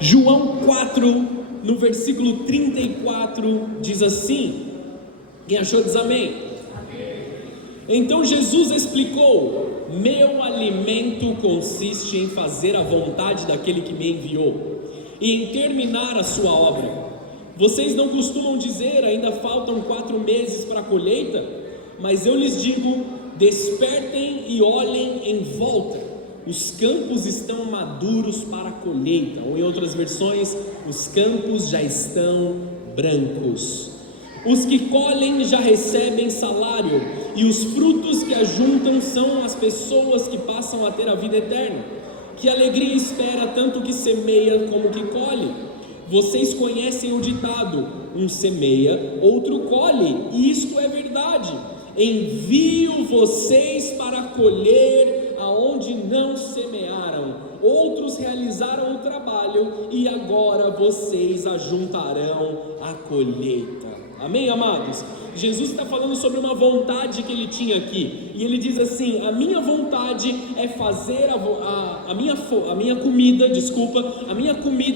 João 4, no versículo 34, diz assim: quem achou diz amém. Então Jesus explicou: meu alimento consiste em fazer a vontade daquele que me enviou e em terminar a sua obra. Vocês não costumam dizer: ainda faltam 4 meses para a colheita? Mas eu lhes digo: despertem e olhem em volta, os campos estão maduros para a colheita. Ou em outras versões, os campos já estão brancos. Os que colhem já recebem salário, e os frutos que ajuntam são as pessoas que passam a ter a vida eterna. Que alegria espera tanto que semeia como que colhe. Vocês conhecem o ditado: um semeia, outro colhe, e isto é verdade. Envio vocês para colher aonde não semearam. Outros realizaram o trabalho e agora vocês ajuntarão a colheita. Amém, amados? Jesus está falando sobre uma vontade que ele tinha aqui, e ele diz assim: a minha vontade é fazer a minha comida,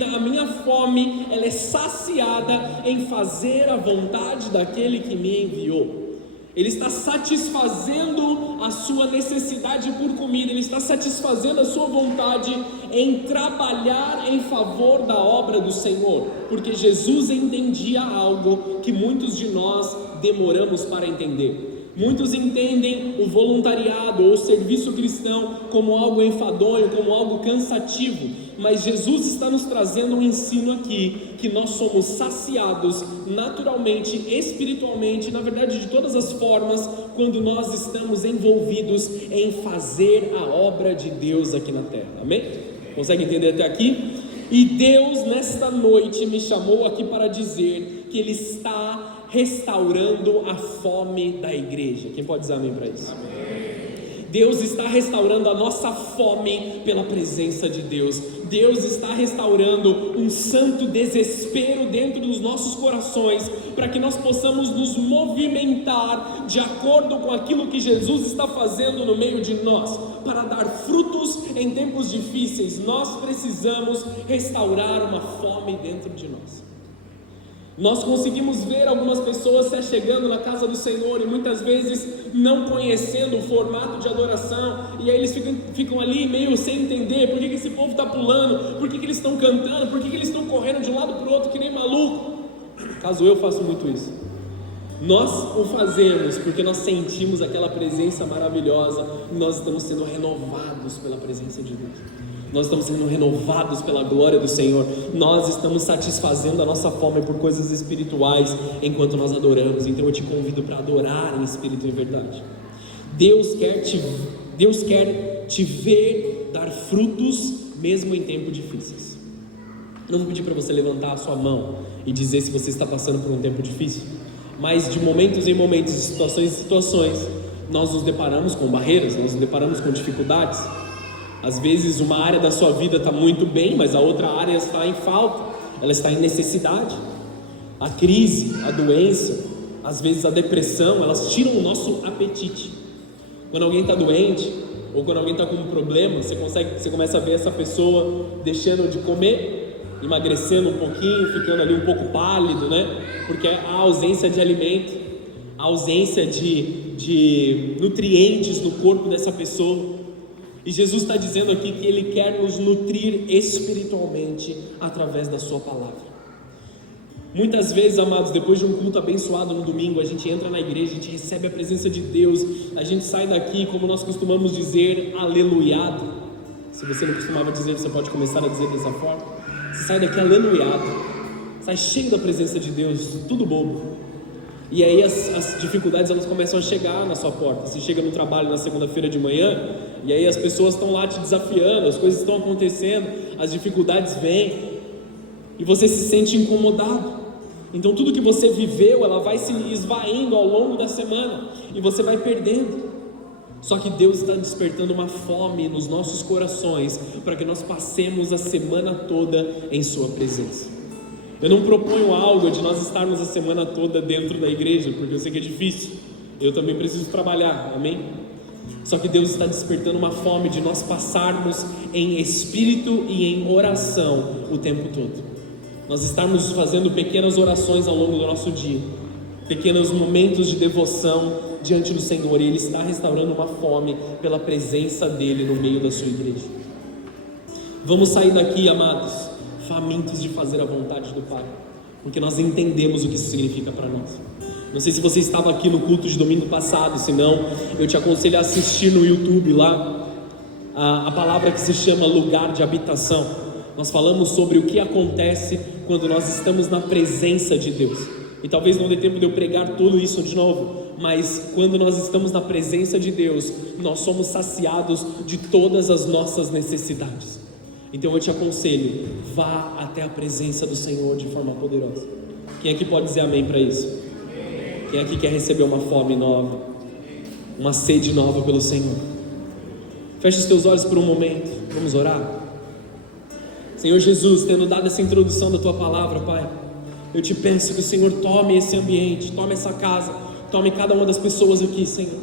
a minha fome, ela é saciada em fazer a vontade daquele que me enviou. Ele está satisfazendo a sua necessidade por comida, ele está satisfazendo a sua vontade em trabalhar em favor da obra do Senhor, porque Jesus entendia algo que muitos de nós demoramos para entender. Muitos entendem o voluntariado ou o serviço cristão como algo enfadonho, como algo cansativo, mas Jesus está nos trazendo um ensino aqui, que nós somos saciados naturalmente, espiritualmente, na verdade de todas as formas, quando nós estamos envolvidos em fazer a obra de Deus aqui na terra. Amém? Consegue entender até aqui? E Deus nesta noite me chamou aqui para dizer que Ele está restaurando a fome da igreja. Quem pode dizer amém para isso? Amém. Deus está restaurando a nossa fome pela presença de Deus. Deus está restaurando um santo desespero dentro dos nossos corações, para que nós possamos nos movimentar de acordo com aquilo que Jesus está fazendo no meio de nós, para dar frutos em tempos difíceis. Nós precisamos restaurar uma fome dentro de nós. Nós conseguimos ver algumas pessoas se chegando na casa do Senhor e muitas vezes não conhecendo o formato de adoração, e aí eles ficam ali meio sem entender por que esse povo está pulando, por que eles estão cantando, por que eles estão correndo de um lado para o outro que nem maluco. Caso eu faço muito isso. Nós o fazemos porque nós sentimos aquela presença maravilhosa, e nós estamos sendo renovados pela presença de Deus. Nós estamos sendo renovados pela glória do Senhor. Nós estamos satisfazendo a nossa fome por coisas espirituais enquanto nós adoramos. Então eu te convido para adorar em espírito e em verdade. Deus quer te ver dar frutos mesmo em tempos difíceis. Não vou pedir para você levantar a sua mão e dizer se você está passando por um tempo difícil, mas de momentos em momentos, de situações em situações, nós nos deparamos com barreiras, nós nos deparamos com dificuldades. Às vezes uma área da sua vida está muito bem, mas a outra área está em falta, ela está em necessidade. A crise, a doença, às vezes a depressão, elas tiram o nosso apetite. Quando alguém está doente, ou quando alguém está com um problema, você começa a ver essa pessoa deixando de comer, emagrecendo um pouquinho, ficando ali um pouco pálido, né? Porque há ausência de alimento, a ausência de nutrientes no corpo dessa pessoa. E Jesus está dizendo aqui que Ele quer nos nutrir espiritualmente através da sua palavra. Muitas vezes, amados, depois de um culto abençoado no domingo, a gente entra na igreja, a gente recebe a presença de Deus, a gente sai daqui, como nós costumamos dizer, aleluiado. Se você não costumava dizer, você pode começar a dizer dessa forma. Você sai daqui aleluiado, sai cheio da presença de Deus, tudo bobo. E aí as dificuldades, elas começam a chegar na sua porta. Você chega no trabalho na segunda-feira de manhã, e aí as pessoas estão lá te desafiando, as coisas estão acontecendo, as dificuldades vêm, e você se sente incomodado. Então tudo que você viveu, ela vai se esvaindo ao longo da semana, e você vai perdendo. Só que Deus está despertando uma fome nos nossos corações, para que nós passemos a semana toda em sua presença. Eu não proponho algo de nós estarmos a semana toda dentro da igreja, porque eu sei que é difícil. Eu também preciso trabalhar, amém? Só que Deus está despertando uma fome de nós passarmos em espírito e em oração o tempo todo. Nós estamos fazendo pequenas orações ao longo do nosso dia, pequenos momentos de devoção diante do Senhor, e Ele está restaurando uma fome pela presença dEle no meio da sua igreja. Vamos sair daqui, amados, famintos de fazer a vontade do Pai, porque nós entendemos o que isso significa para nós. Não sei se você estava aqui no culto de domingo passado, se não, eu te aconselho a assistir no YouTube lá, a palavra que se chama lugar de habitação. Nós falamos sobre o que acontece quando nós estamos na presença de Deus, e talvez não dê tempo de eu pregar tudo isso de novo, mas quando nós estamos na presença de Deus, nós somos saciados de todas as nossas necessidades. Então eu te aconselho, vá até a presença do Senhor de forma poderosa. Quem aqui pode dizer amém para isso? Quem aqui quer receber uma fome nova, uma sede nova pelo Senhor? Feche os teus olhos por um momento, vamos orar. Senhor Jesus, tendo dado essa introdução da Tua palavra, Pai, eu te peço que o Senhor tome esse ambiente, tome essa casa, tome cada uma das pessoas aqui, Senhor.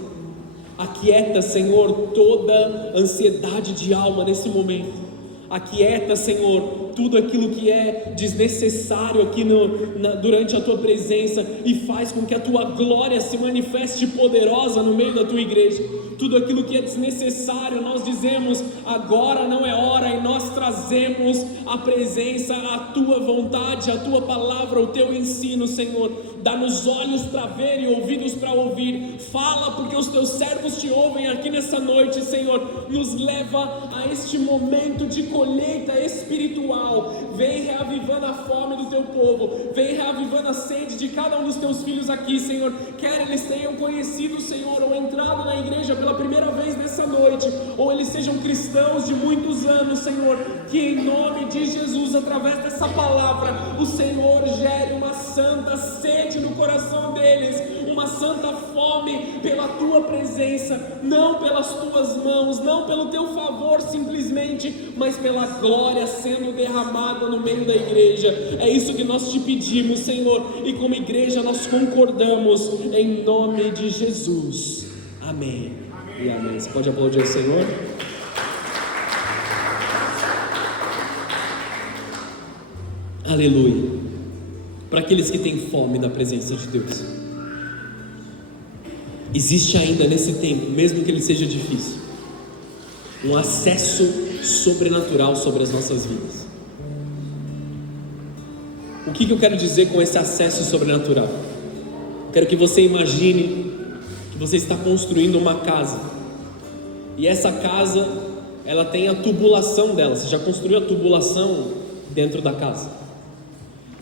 Aquieta, Senhor, toda ansiedade de alma nesse momento. Aquieta, Senhor, tudo aquilo que é desnecessário aqui durante a Tua presença, e faz com que a Tua glória se manifeste poderosa no meio da Tua igreja. Tudo aquilo que é desnecessário, nós dizemos, agora não é hora, e nós trazemos a presença, a Tua vontade, a Tua palavra, o Teu ensino, Senhor. Dá-nos olhos para ver e ouvidos para ouvir. Fala, porque os Teus servos te ouvem aqui nessa noite, Senhor. Nos leva a este momento de colheita espiritual. Vem reavivando a fome do Teu povo, vem reavivando a sede de cada um dos Teus filhos aqui, Senhor. Quer eles tenham conhecido o Senhor, ou entrado na igreja pela primeira vez nessa noite, ou eles sejam cristãos de muitos anos, Senhor, que em nome de Jesus, através dessa palavra, o Senhor gere uma santa sede no coração deles, uma santa fome pela Tua presença, não pelas Tuas mãos, não pelo Teu favor simplesmente, mas pela glória sendo derramada no meio da igreja. É isso que nós te pedimos, Senhor, e como igreja nós concordamos em nome de Jesus. Amém e amém. Você pode aplaudir o Senhor? Aleluia. Para aqueles que têm fome da presença de Deus, existe ainda nesse tempo, mesmo que ele seja difícil, um acesso sobrenatural sobre as nossas vidas. O que eu quero dizer com esse acesso sobrenatural? Eu quero que você imagine que você está construindo uma casa, e essa casa, ela tem a tubulação dela. Você já construiu a tubulação dentro da casa?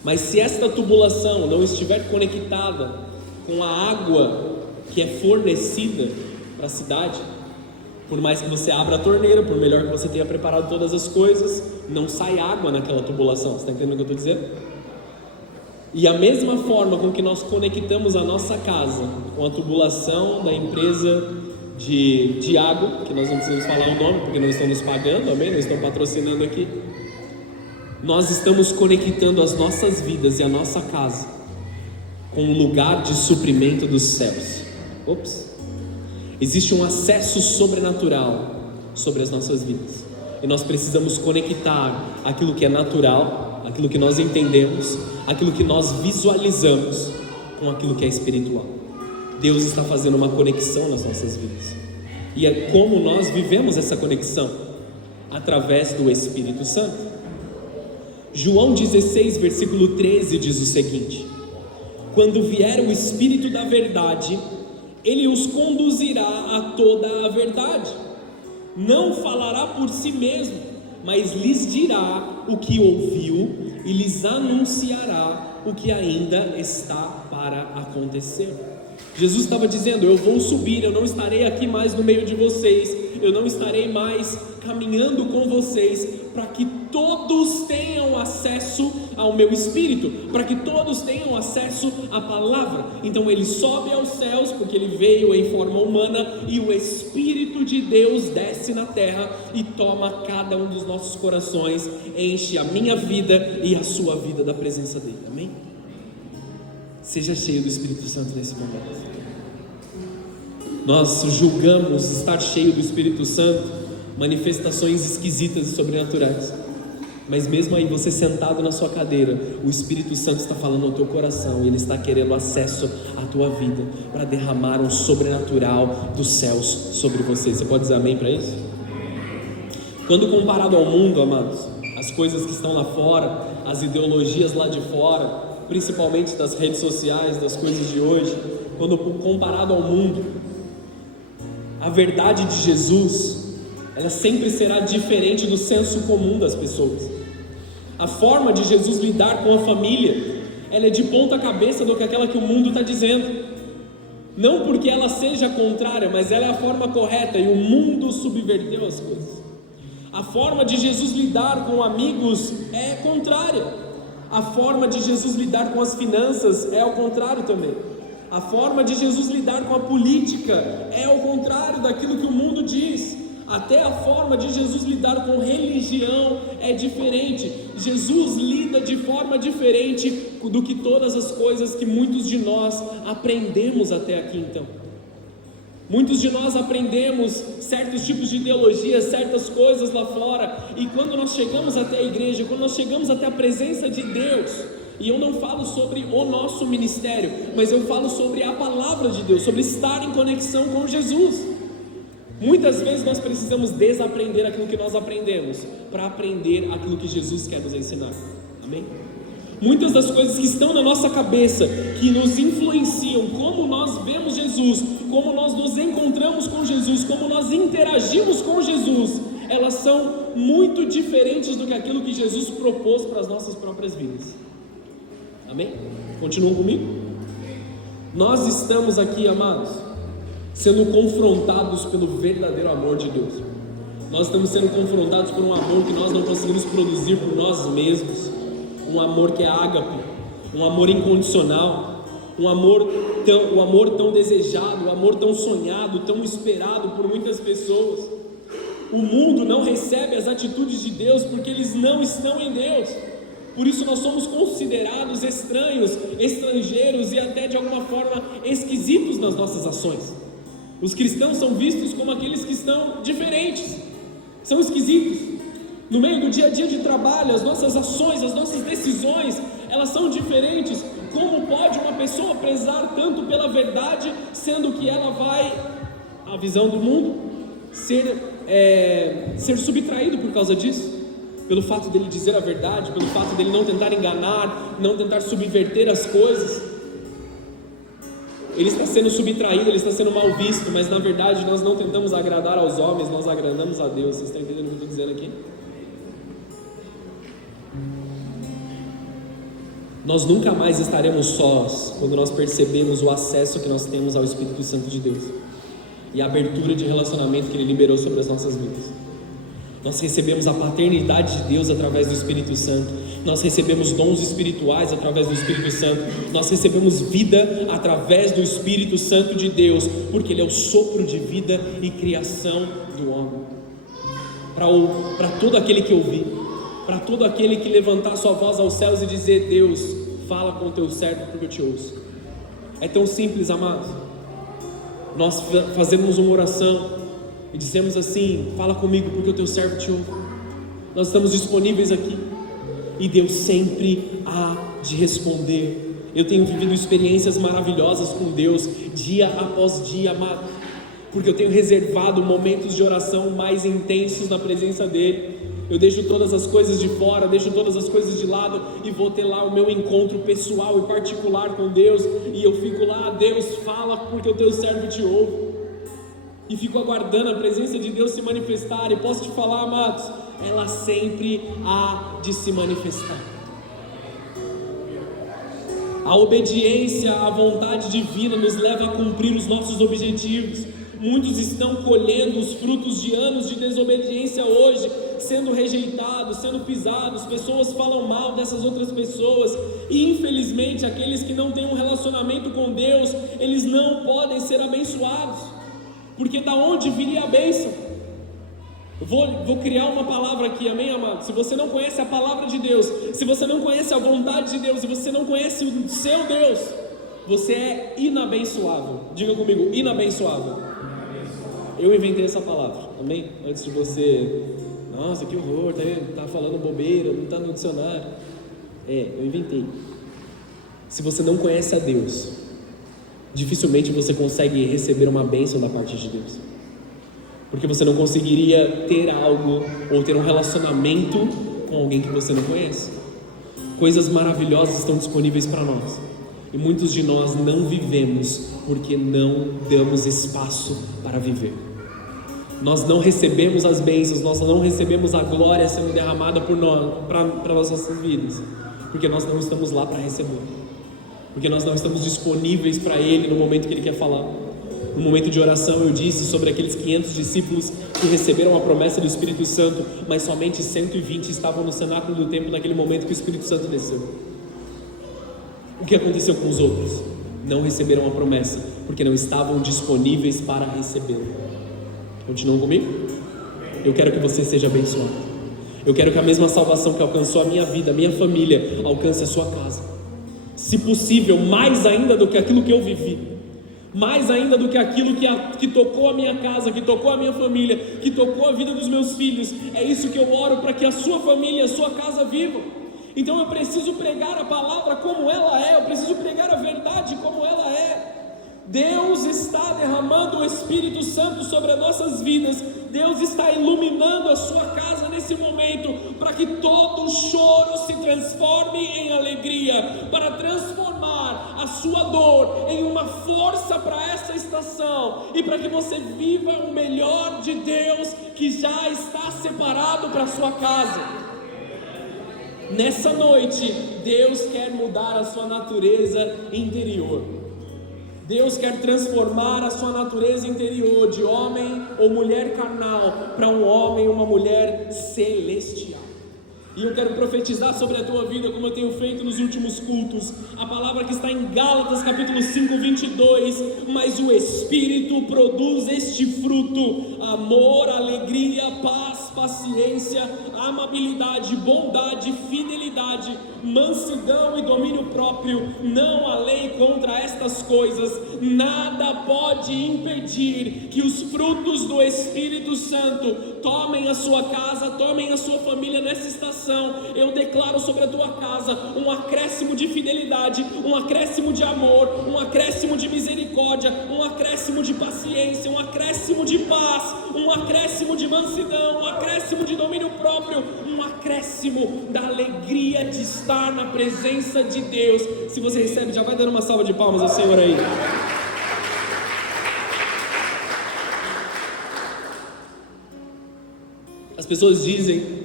Mas se esta tubulação não estiver conectada com a água que é fornecida para a cidade, por mais que você abra a torneira, por melhor que você tenha preparado todas as coisas, não sai água naquela tubulação. Você está entendendo o que eu estou dizendo? E a mesma forma com que nós conectamos a nossa casa com a tubulação da empresa de água, que nós não precisamos falar o nome porque não estão nos pagando, amém? Não estão patrocinando aqui. Nós estamos conectando as nossas vidas e a nossa casa com o lugar de suprimento dos céus. Existe um acesso sobrenatural sobre as nossas vidas, e nós precisamos conectar aquilo que é natural, aquilo que nós entendemos, aquilo que nós visualizamos, com aquilo que é espiritual. Deus está fazendo uma conexão nas nossas vidas, e é como nós vivemos essa conexão? Através do Espírito Santo. João 16, versículo 13 diz o seguinte: quando vier o Espírito da verdade, Ele os conduzirá a toda a verdade. Não falará por si mesmo, mas lhes dirá o que ouviu e lhes anunciará o que ainda está para acontecer. Jesus estava dizendo: eu vou subir, eu não estarei aqui mais no meio de vocês, eu não estarei mais caminhando com vocês, para que todos tenham acesso ao meu Espírito, para que todos tenham acesso à palavra. Então Ele sobe aos céus, porque Ele veio em forma humana, e o Espírito de Deus desce na terra e toma cada um dos nossos corações, enche a minha vida e a sua vida da presença dEle, amém? Seja cheio do Espírito Santo nesse momento. nós julgamos estar cheio do Espírito Santo, manifestações esquisitas e sobrenaturais. Mas mesmo aí, você sentado na sua cadeira, o Espírito Santo está falando ao teu coração, e Ele está querendo acesso à tua vida, para derramar um sobrenatural dos céus sobre você. Você pode dizer amém para isso? Quando comparado ao mundo, amados, as coisas que estão lá fora, as ideologias lá de fora, principalmente das redes sociais, das coisas de hoje, quando comparado ao mundo, a verdade de Jesus, ela sempre será diferente do senso comum das pessoas. A forma de Jesus lidar com a família, ela é de ponta cabeça do que aquela que o mundo está dizendo. Não porque ela seja contrária, mas ela é a forma correta, e o mundo subverteu as coisas. A forma de Jesus lidar com amigos é contrária. A forma de Jesus lidar com as finanças é ao contrário também. A forma de Jesus lidar com a política é ao contrário daquilo que o mundo diz. Até a forma de Jesus lidar com religião é diferente. Jesus lida de forma diferente do que todas as coisas que muitos de nós aprendemos até aqui então. Muitos de nós aprendemos certos tipos de ideologias, certas coisas lá fora, e quando nós chegamos até a igreja, quando nós chegamos até a presença de Deus, e eu não falo sobre o nosso ministério, mas eu falo sobre a palavra de Deus, sobre estar em conexão com Jesus. Muitas vezes nós precisamos desaprender aquilo que nós aprendemos, para aprender aquilo que Jesus quer nos ensinar, amém? Muitas das coisas que estão na nossa cabeça, que nos influenciam, como nós vemos Jesus, como nós nos encontramos com Jesus, como nós interagimos com Jesus, elas são muito diferentes do que aquilo que Jesus propôs para as nossas próprias vidas, amém? Continuam comigo? Nós estamos aqui, amados, sendo confrontados pelo verdadeiro amor de Deus. Nós estamos sendo confrontados por um amor que nós não conseguimos produzir por nós mesmos, um amor que é ágape, um amor incondicional, um amor tão desejado, um amor tão sonhado, tão esperado por muitas pessoas. O mundo não recebe as atitudes de Deus porque eles não estão em Deus. Por isso nós somos considerados estranhos, estrangeiros e até de alguma forma esquisitos nas nossas ações. Os cristãos são vistos como aqueles que estão diferentes, são esquisitos. No meio do dia a dia de trabalho, as nossas ações, as nossas decisões, elas são diferentes. Como pode uma pessoa prezar tanto pela verdade, sendo que ela vai, à visão do mundo, ser subtraído por causa disso? Pelo fato dele dizer a verdade, pelo fato dele não tentar enganar, não tentar subverter as coisas. Ele está sendo subtraído, ele está sendo mal visto, mas na verdade nós não tentamos agradar aos homens, nós agradamos a Deus. Vocês estão entendendo o que eu estou dizendo aqui? Nós nunca mais estaremos sós quando nós percebemos o acesso que nós temos ao Espírito Santo de Deus e a abertura de relacionamento que Ele liberou sobre as nossas vidas. Nós recebemos a paternidade de Deus através do Espírito Santo, nós recebemos dons espirituais através do Espírito Santo, nós recebemos vida através do Espírito Santo de Deus, porque Ele é o sopro de vida e criação do homem. Para todo aquele que ouvir, para todo aquele que levantar sua voz aos céus e dizer: Deus, fala com o teu servo porque eu te ouço. É tão simples, amados. Nós fazemos uma oração e dizemos assim: fala comigo porque o teu servo te ouve. Nós estamos disponíveis aqui e Deus sempre há de responder. Eu tenho vivido experiências maravilhosas com Deus dia após dia, amado, porque eu tenho reservado momentos de oração mais intensos na presença dEle. Eu deixo todas as coisas de fora, deixo todas as coisas de lado e vou ter lá o meu encontro pessoal e particular com Deus, e eu fico lá: Deus, fala porque o teu servo te ouve. E fico aguardando a presença de Deus se manifestar. E posso te falar, amados, ela sempre há de se manifestar. A obediência à vontade divina nos leva a cumprir os nossos objetivos. Muitos estão colhendo os frutos de anos de desobediência hoje, sendo rejeitados, sendo pisados. Pessoas falam mal dessas outras pessoas, e infelizmente aqueles que não têm um relacionamento com Deus, eles não podem ser abençoados, porque da onde viria a bênção? Vou criar uma palavra aqui, amém, amado? Se você não conhece a palavra de Deus, se você não conhece a vontade de Deus, se você não conhece o seu Deus, você é inabençoável. Diga comigo: inabençoável. eu inventei essa palavra, amém? Antes de você, nossa, que horror, tá falando bobeira, não está no dicionário. Eu inventei. Se você não conhece a Deus, dificilmente você consegue receber uma bênção da parte de Deus, porque você não conseguiria ter algo ou ter um relacionamento com alguém que você não conhece. Coisas maravilhosas estão disponíveis para nós, e muitos de nós não vivemos porque não damos espaço para viver. Nós não recebemos as bênçãos, nós não recebemos a glória sendo derramada por nós, para as nossas vidas, porque nós não estamos lá para receber, porque nós não estamos disponíveis para Ele no momento que Ele quer falar. No momento de oração eu disse sobre aqueles 500 discípulos que receberam a promessa do Espírito Santo, mas somente 120 estavam no cenáculo do templo naquele momento que o Espírito Santo desceu. O que aconteceu com os outros? Não receberam a promessa, porque não estavam disponíveis para recebê-la. Continuam comigo? Eu quero que você seja abençoado. Eu quero que a mesma salvação que alcançou a minha vida, a minha família, alcance a sua casa. Se possível, mais ainda do que aquilo que eu vivi, mais ainda do que aquilo que tocou a minha casa, que tocou a minha família, que tocou a vida dos meus filhos. É isso que eu oro para que a sua família e a sua casa vivam. Então eu preciso pregar a palavra como ela é, eu preciso pregar a verdade como ela é. Deus está derramando o Espírito Santo sobre as nossas vidas. Deus está iluminando a sua casa nesse momento, para que todo choro se transforme em alegria, para transformar a sua dor em uma força para essa estação, e para que você viva o melhor de Deus que já está separado para a sua casa. Nessa noite, Deus quer mudar a sua natureza interior. Deus quer transformar a sua natureza interior de homem ou mulher carnal para um homem ou uma mulher celestial. E eu quero profetizar sobre a tua vida, como eu tenho feito nos últimos cultos, a palavra que está em Gálatas capítulo 5, 22, mas o Espírito produz este fruto: amor, alegria, paz, paciência, amabilidade, bondade, fidelidade, mansidão e domínio próprio. Não há lei contra estas coisas. Nada pode impedir que os frutos do Espírito Santo tomem a sua casa, tomem a sua família nessa estação. Eu declaro sobre a tua casa um acréscimo de fidelidade, um acréscimo de amor, um acréscimo de misericórdia, um acréscimo de paciência, um acréscimo de paz, um acréscimo de mansidão, um acréscimo de domínio próprio, um acréscimo da alegria de estar na presença de Deus. Se você recebe, já vai dando uma salva de palmas ao Senhor aí. As pessoas dizem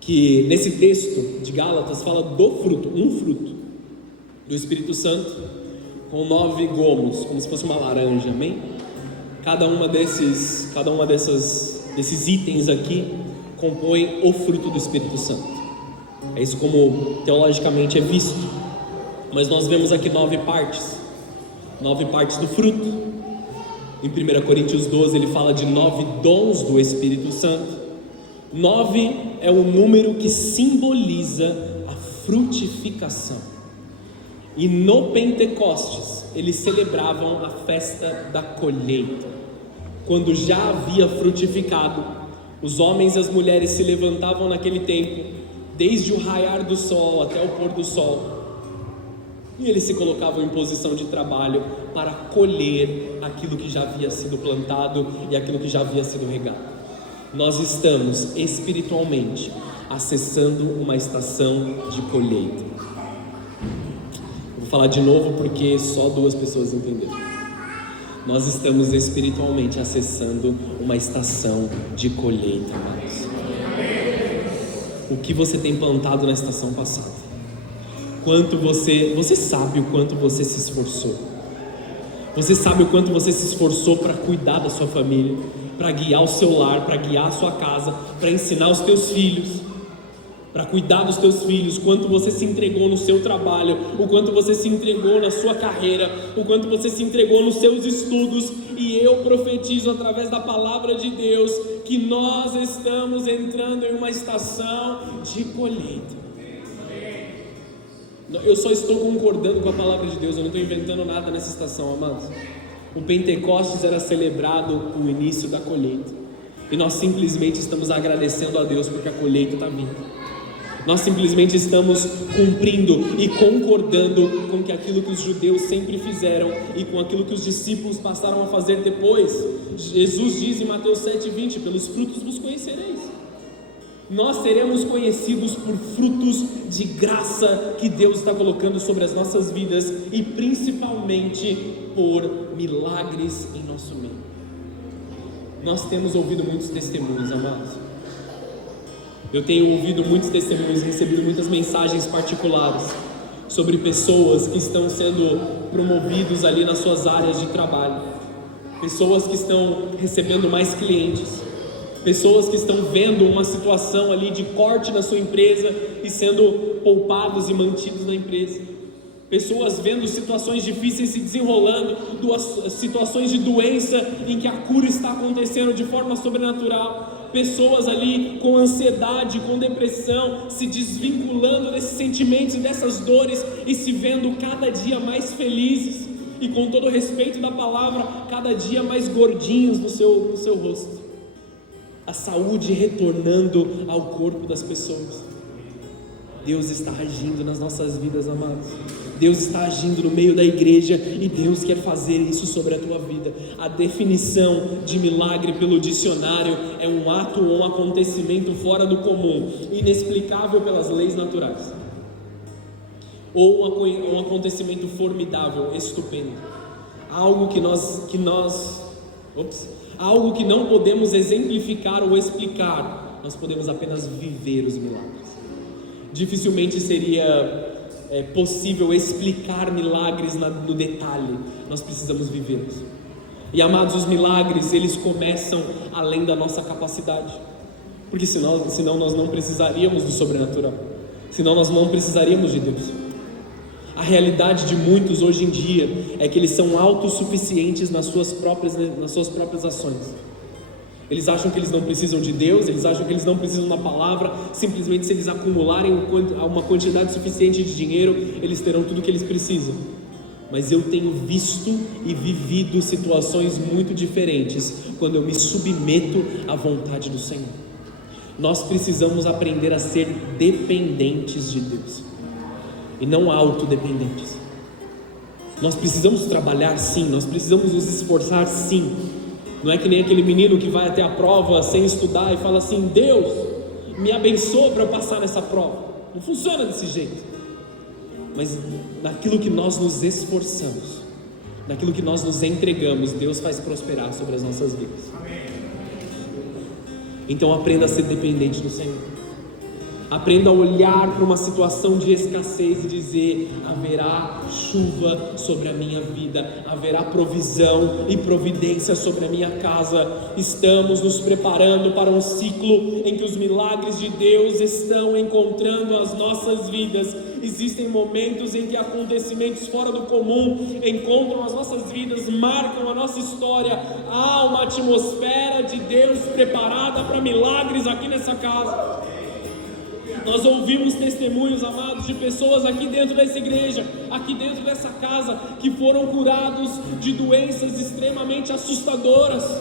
que nesse texto de Gálatas fala do fruto, um fruto do Espírito Santo, com 9 gomos, como se fosse uma laranja, amém? Cada uma desses itens aqui compõe o fruto do Espírito Santo. É isso como teologicamente é visto. Mas nós vemos aqui 9 partes do fruto. Em 1 Coríntios 12 ele fala de 9 dons do Espírito Santo. 9 é o número que simboliza a frutificação. E no Pentecostes eles celebravam a festa da colheita. Quando já havia frutificado, os homens e as mulheres se levantavam naquele tempo, desde o raiar do sol até o pôr do sol, e eles se colocavam em posição de trabalho para colher aquilo que já havia sido plantado e aquilo que já havia sido regado. Nós estamos espiritualmente acessando uma estação de colheita. Vou falar de novo porque só 2 pessoas entenderam. Nós estamos espiritualmente acessando uma estação de colheita, amados. O que você tem plantado na estação passada? Você sabe o quanto você se esforçou. Você sabe o quanto você se esforçou para cuidar da sua família, para guiar o seu lar, para guiar a sua casa, para ensinar os teus filhos, para cuidar dos teus filhos, quanto você se entregou no seu trabalho, o quanto você se entregou na sua carreira, o quanto você se entregou nos seus estudos. E eu profetizo através da palavra de Deus que nós estamos entrando em uma estação de colheita. Eu só estou concordando com a palavra de Deus, eu não estou inventando nada nessa estação, amados. O Pentecostes era celebrado o início da colheita, e nós simplesmente estamos agradecendo a Deus porque a colheita está vindo. Nós simplesmente estamos cumprindo e concordando com que aquilo que os judeus sempre fizeram e com aquilo que os discípulos passaram a fazer depois. Jesus diz em Mateus 7,20: pelos frutos vos conhecereis. Nós seremos conhecidos por frutos de graça que Deus está colocando sobre as nossas vidas e principalmente por milagres em nosso meio. Nós temos ouvido muitos testemunhos, amados. Eu tenho ouvido muitos testemunhos, recebido muitas mensagens particulares sobre pessoas que estão sendo promovidos ali nas suas áreas de trabalho, pessoas que estão recebendo mais clientes, pessoas que estão vendo uma situação ali de corte na sua empresa e sendo poupados e mantidos na empresa, pessoas vendo situações difíceis se desenrolando, situações de doença em que a cura está acontecendo de forma sobrenatural, pessoas ali com ansiedade, com depressão, se desvinculando desses sentimentos e dessas dores e se vendo cada dia mais felizes e, com todo o respeito da palavra, cada dia mais gordinhos no seu rosto. A saúde retornando ao corpo das pessoas. Deus está agindo nas nossas vidas, amados. Deus está agindo no meio da igreja e Deus quer fazer isso sobre a tua vida. A definição de milagre pelo dicionário é um ato ou um acontecimento fora do comum, inexplicável pelas leis naturais, ou um acontecimento formidável, estupendo, algo algo que não podemos exemplificar ou explicar, nós podemos apenas viver os milagres. Dificilmente seria possível explicar milagres no detalhe, nós precisamos vivê-los. E, amados, os milagres, eles começam além da nossa capacidade, porque senão nós não precisaríamos do sobrenatural, senão nós não precisaríamos de Deus. A realidade de muitos hoje em dia é que eles são autossuficientes nas suas próprias ações. Eles acham que eles não precisam de Deus, eles acham que eles não precisam da palavra. Simplesmente, se eles acumularem uma quantidade suficiente de dinheiro, eles terão tudo o que eles precisam. Mas eu tenho visto e vivido situações muito diferentes quando eu me submeto à vontade do Senhor. Nós precisamos aprender a ser dependentes de Deus e não autodependentes. Nós precisamos trabalhar, sim, nós precisamos nos esforçar, sim. Não é que nem aquele menino que vai até a prova sem estudar e fala assim: Deus, me abençoa para eu passar nessa prova. Não funciona desse jeito. Mas naquilo que nós nos esforçamos, naquilo que nós nos entregamos, Deus faz prosperar sobre as nossas vidas. Então aprenda a ser dependente do Senhor. Aprenda a olhar para uma situação de escassez e dizer: haverá chuva sobre a minha vida, haverá provisão e providência sobre a minha casa. Estamos nos preparando para um ciclo em que os milagres de Deus estão encontrando as nossas vidas. Existem momentos em que acontecimentos fora do comum encontram as nossas vidas, marcam a nossa história. Há uma atmosfera de Deus preparada para milagres aqui nessa casa. Nós ouvimos testemunhos, amados, de pessoas aqui dentro dessa igreja, aqui dentro dessa casa, que foram curados de doenças extremamente assustadoras,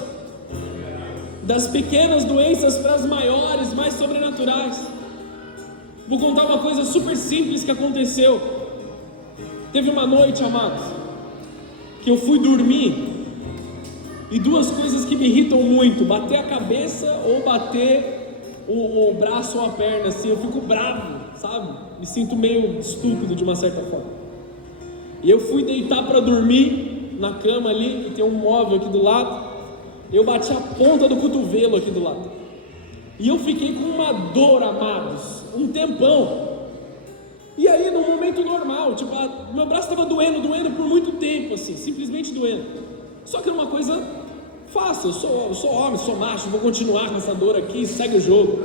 das pequenas doenças para as maiores, mais sobrenaturais. Vou contar uma coisa super simples que aconteceu. Teve uma noite, amados, que eu fui dormir e duas coisas que me irritam muito: bater a cabeça ou bater o braço ou a perna, assim, eu fico bravo, sabe? Me sinto meio estúpido de uma certa forma. E eu fui deitar para dormir na cama ali, e tem um móvel aqui do lado. Eu bati a ponta do cotovelo aqui do lado. E eu fiquei com uma dor, amados, um tempão. E aí, no momento normal, tipo, meu braço estava doendo por muito tempo, assim, simplesmente doendo. Só que era uma coisa fácil, eu sou homem, sou macho, vou continuar com essa dor aqui, segue o jogo.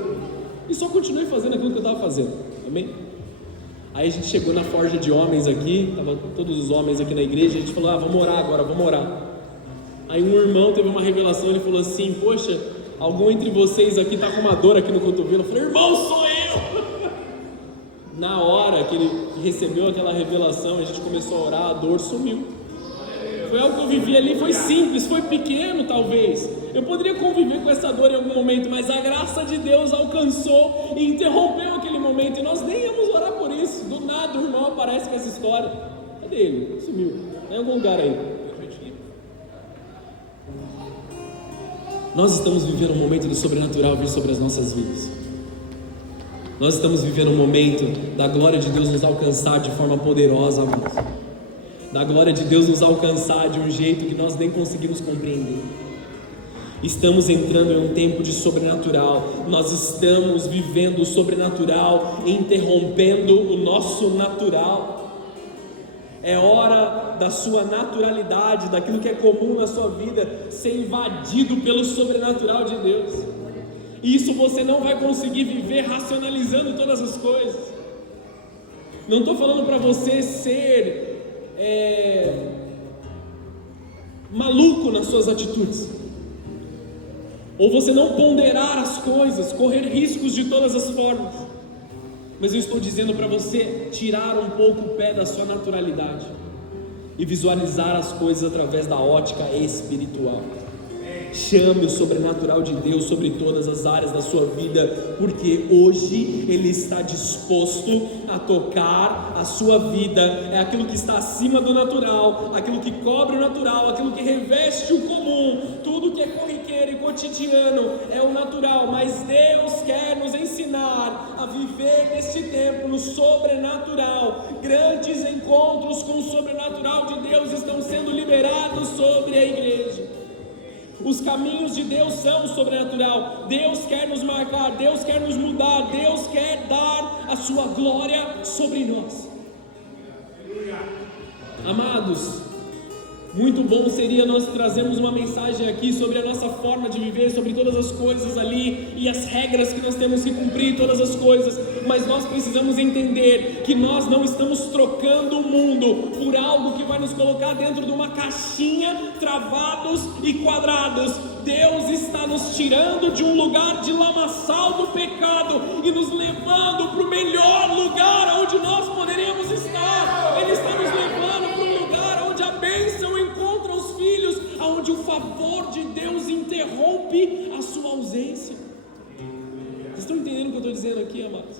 E só continuei fazendo aquilo que eu estava fazendo, amém? Aí a gente chegou na forja de homens aqui, estavam todos os homens aqui na igreja, a gente falou: vamos orar agora, vamos orar. Aí um irmão teve uma revelação, ele falou assim: poxa, algum entre vocês aqui está com uma dor aqui no cotovelo? Eu falei: irmão, sou eu! Na hora que ele recebeu aquela revelação, a gente começou a orar, a dor sumiu. Foi algo que eu vivi ali, foi simples, foi pequeno talvez. Eu poderia conviver com essa dor em algum momento, mas a graça de Deus alcançou e interrompeu aquele momento. E nós nem íamos orar por isso. Do nada o irmão aparece com essa história. Cadê ele? Sumiu. Está em algum lugar aí. Nós estamos vivendo um momento do sobrenatural vir sobre as nossas vidas. Nós estamos vivendo um momento da glória de Deus nos alcançar de forma poderosa, amados. Da glória de Deus nos alcançar de um jeito que nós nem conseguimos compreender. Estamos entrando em um tempo de sobrenatural. Nós estamos vivendo o sobrenatural, interrompendo o nosso natural. É hora da sua naturalidade, daquilo que é comum na sua vida, ser invadido pelo sobrenatural de Deus. E isso você não vai conseguir viver racionalizando todas as coisas. Não estou falando para você ser maluco nas suas atitudes, ou você não ponderar as coisas, correr riscos de todas as formas. Mas eu estou dizendo para você tirar um pouco o pé da sua naturalidade e visualizar as coisas através da ótica espiritual. Chame o sobrenatural de Deus sobre todas as áreas da sua vida, porque hoje Ele está disposto a tocar a sua vida. É aquilo que está acima do natural, aquilo que cobre o natural, aquilo que reveste o comum. Tudo que é corriqueiro e cotidiano é o natural, mas Deus quer nos ensinar a viver neste tempo no sobrenatural. Grandes encontros com o sobrenatural de Deus estão sendo liberados sobre a igreja. Os caminhos de Deus são sobrenatural. Deus quer nos marcar, Deus quer nos mudar, Deus quer dar a sua glória sobre nós. Amados, muito bom seria nós trazermos uma mensagem aqui sobre a nossa forma de viver, sobre todas as coisas ali e as regras que nós temos que cumprir, todas as coisas, mas nós precisamos entender que nós não estamos trocando o mundo por algo que vai nos colocar dentro de uma caixinha, travados e quadrados. Deus está nos tirando de um lugar de lamaçal do pecado e nos levando para o melhor lugar onde nós poderíamos estar. Ele está nos levando para um lugar onde a bênção encontra os filhos, onde o favor de Deus interrompe a sua ausência. Vocês estão entendendo o que eu estou dizendo aqui, amados?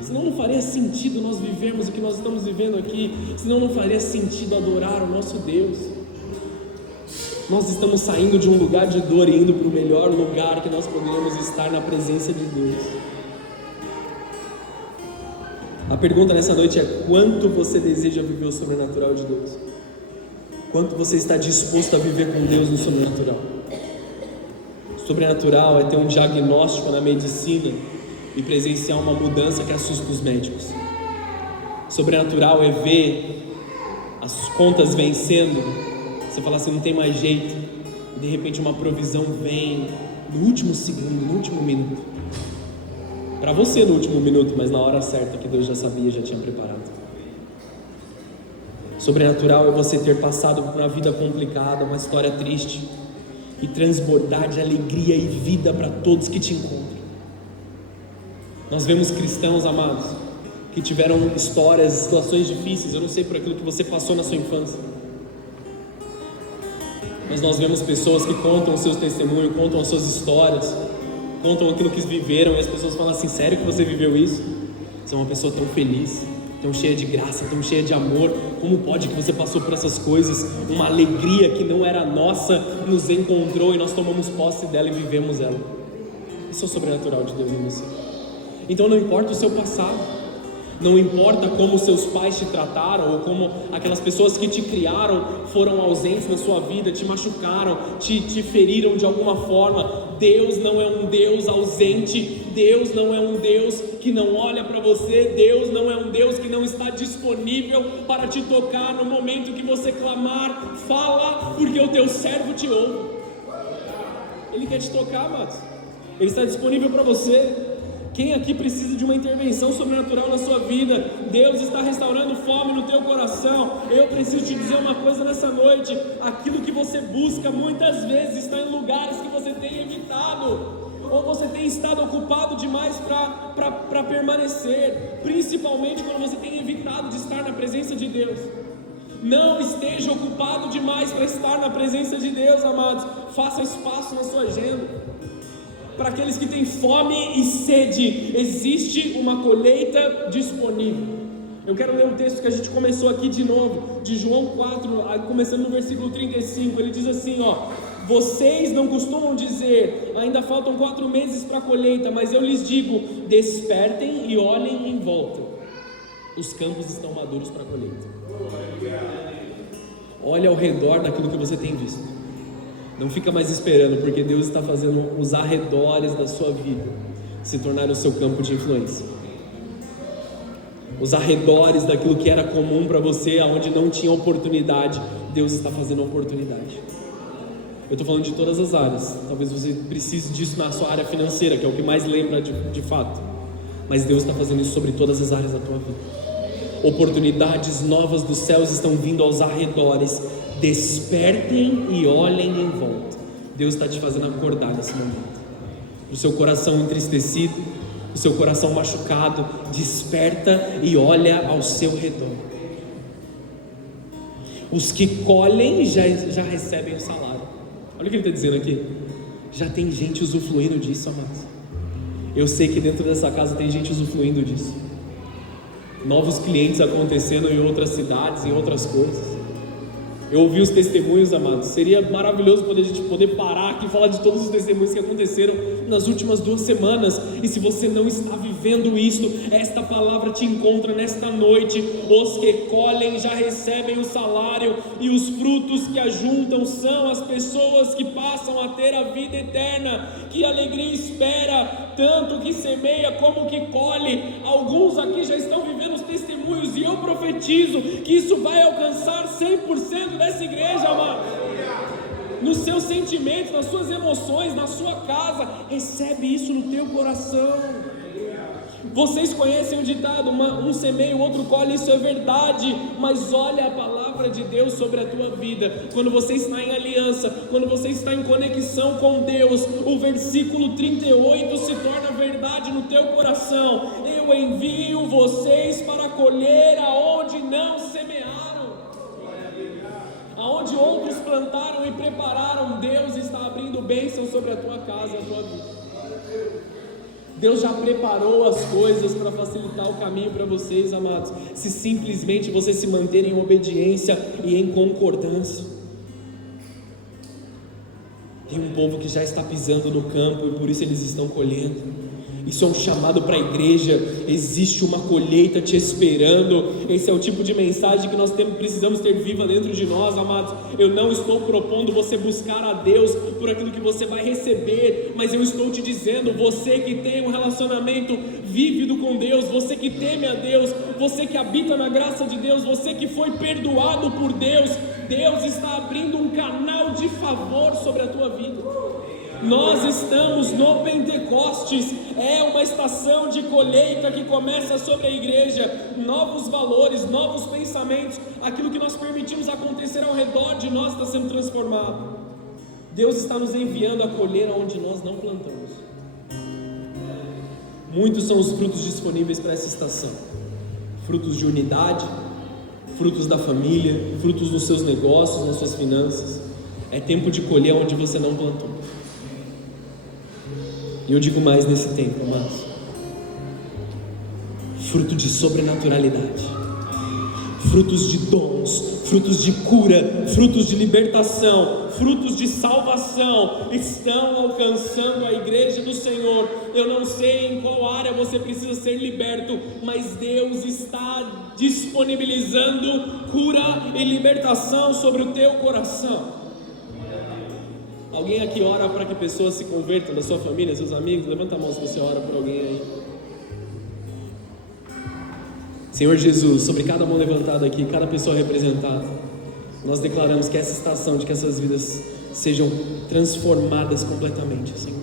Senão não faria sentido nós vivermos o que nós estamos vivendo aqui, senão não faria sentido adorar o nosso Deus. Nós estamos saindo de um lugar de dor e indo para o melhor lugar que nós poderíamos estar, na presença de Deus. A pergunta nessa noite é: quanto você deseja viver o sobrenatural de Deus? Quanto você está disposto a viver com Deus no sobrenatural? Sobrenatural é ter um diagnóstico na medicina e presenciar uma mudança que assusta os médicos. Sobrenatural é ver as contas vencendo, você fala assim, não tem mais jeito, e de repente uma provisão vem no último segundo, no último minuto. Para você no último minuto, mas na hora certa, que Deus já sabia, já tinha preparado. Sobrenatural é você ter passado por uma vida complicada, uma história triste, e transbordar de alegria e vida para todos que te encontram. Nós vemos cristãos, amados, que tiveram histórias, situações difíceis. Eu não sei por aquilo que você passou na sua infância, mas nós vemos pessoas que contam os seus testemunhos, contam as suas histórias, contam aquilo que viveram, e as pessoas falam assim: sério que você viveu isso? Você é uma pessoa tão feliz, tão cheia de graça, tão cheia de amor. Como pode que você passou por essas coisas? Uma alegria que não era nossa nos encontrou e nós tomamos posse dela e vivemos ela. Isso é o sobrenatural de Deus em você. Então não importa o seu passado, não importa como seus pais te trataram, ou como aquelas pessoas que te criaram foram ausentes na sua vida, te machucaram, te feriram de alguma forma. Deus não é um Deus ausente, Deus não é um Deus que não olha para você, Deus não é um Deus que não está disponível para te tocar no momento que você clamar. Fala, porque o teu servo te ouve. Ele quer te tocar, amados. Ele está disponível para você. Quem aqui precisa de uma intervenção sobrenatural na sua vida? Deus está restaurando fome no teu coração. Eu preciso te dizer uma coisa nessa noite: aquilo que você busca muitas vezes está em lugares que você tem evitado, ou você tem estado ocupado demais para permanecer, principalmente quando você tem evitado de estar na presença de Deus. Não esteja ocupado demais para estar na presença de Deus, amados. Faça espaço na sua agenda. Para aqueles que têm fome e sede, existe uma colheita disponível. Eu quero ler o texto que a gente começou aqui de novo, de João 4, começando no versículo 35. Ele diz assim, vocês não costumam dizer, ainda faltam 4 meses para a colheita, mas eu lhes digo, despertem e olhem em volta, os campos estão maduros para a colheita. Olha ao redor daquilo que você tem visto. Não fica mais esperando, porque Deus está fazendo os arredores da sua vida se tornar o seu campo de influência. Os arredores daquilo que era comum para você, aonde não tinha oportunidade, Deus está fazendo a oportunidade. Eu estou falando de todas as áreas. Talvez você precise disso na sua área financeira, que é o que mais lembra de fato. Mas Deus está fazendo isso sobre todas as áreas da tua vida. Oportunidades novas dos céus estão vindo aos arredores. Despertem e olhem em volta. Deus está te fazendo acordar nesse momento. O seu coração entristecido, o seu coração machucado, desperta e olha ao seu redor. Os que colhem já recebem o salário. Olha o que ele está dizendo aqui. Já tem gente usufruindo disso, amados. Eu sei que dentro dessa casa tem gente usufruindo disso. Novos clientes acontecendo em outras cidades, em outras coisas. Eu ouvi os testemunhos, amados. Seria maravilhoso a gente poder parar aqui e falar de todos os testemunhos que aconteceram nas últimas 2 semanas. E se você não está vivendo isto, esta palavra te encontra nesta noite. Os que colhem já recebem o salário, e os frutos que ajuntam são as pessoas que passam a ter a vida eterna. Que alegria espera tanto que semeia como que colhe. Alguns aqui já estão vivendo os testemunhos, e eu profetizo que isso vai alcançar 100% dessa igreja, amado. Nos seus sentimentos, nas suas emoções, na sua casa, recebe isso no teu coração. Vocês conhecem o ditado, um semeia, o outro colhe, isso é verdade, mas olha a palavra de Deus sobre a tua vida. Quando você está em aliança, quando você está em conexão com Deus, o versículo 38 se torna verdade no teu coração. Eu envio vocês para colher aonde não semearam. Aonde outros plantaram e prepararam, Deus está abrindo bênção sobre a tua casa e a tua vida. Deus já preparou as coisas para facilitar o caminho para vocês, amados, se simplesmente vocês se manterem em obediência e em concordância. Tem um povo que já está pisando no campo e por isso eles estão colhendo. Isso é um chamado para a igreja. Existe uma colheita te esperando. Esse é o tipo de mensagem que nós precisamos ter viva dentro de nós, amados. Eu não estou propondo você buscar a Deus por aquilo que você vai receber, mas eu estou te dizendo, você que tem um relacionamento vívido com Deus, você que teme a Deus, você que habita na graça de Deus, você que foi perdoado por Deus, Deus está abrindo um canal de favor sobre a tua vida. Nós estamos no Pentecostes, é uma estação de colheita que começa sobre a igreja. Novos valores, novos pensamentos, aquilo que nós permitimos acontecer ao redor de nós está sendo transformado. Deus está nos enviando a colher onde nós não plantamos. Muitos são os frutos disponíveis para essa estação: frutos de unidade, frutos da família, frutos dos seus negócios, nas suas finanças. É tempo de colher onde você não plantou. E eu digo mais nesse tempo, amados: fruto de sobrenaturalidade, frutos de dons, frutos de cura, frutos de libertação, frutos de salvação estão alcançando a igreja do Senhor. Eu não sei em qual área você precisa ser liberto, mas Deus está disponibilizando cura e libertação sobre o teu coração. Alguém aqui ora para que pessoas se convertam, da sua família, seus amigos? Levanta a mão se você ora por alguém aí. Senhor Jesus, sobre cada mão levantada aqui, cada pessoa representada, nós declaramos que essa estação, de que essas vidas sejam transformadas completamente, Senhor.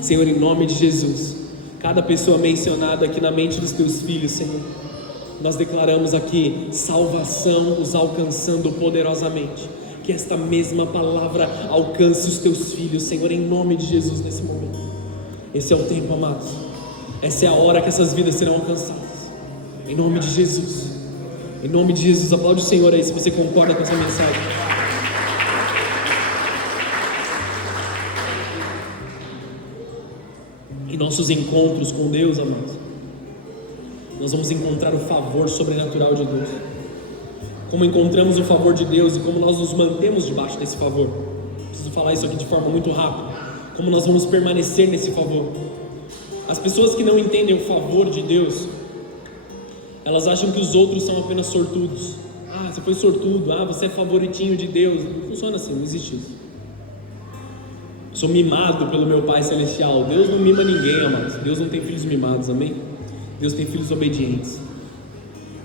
Senhor, em nome de Jesus, cada pessoa mencionada aqui na mente dos teus filhos, Senhor, nós declaramos aqui salvação os alcançando poderosamente. Que esta mesma palavra alcance os teus filhos, Senhor, em nome de Jesus nesse momento. Esse é o tempo, amados. Essa é a hora que essas vidas serão alcançadas, em nome de Jesus. Em nome de Jesus, aplaude o Senhor aí se você concorda com essa mensagem. Em nossos encontros com Deus, amados, nós vamos encontrar o favor sobrenatural de Deus. Como encontramos o favor de Deus e como nós nos mantemos debaixo desse favor. Preciso falar isso aqui de forma muito rápida. Como nós vamos permanecer nesse favor. As pessoas que não entendem o favor de Deus, elas acham que os outros são apenas sortudos. Ah, você foi sortudo. Ah, você é favoritinho de Deus. Não funciona assim, não existe isso. Eu sou mimado pelo meu Pai Celestial. Deus não mima ninguém, amados. Deus não tem filhos mimados, amém? Deus tem filhos obedientes.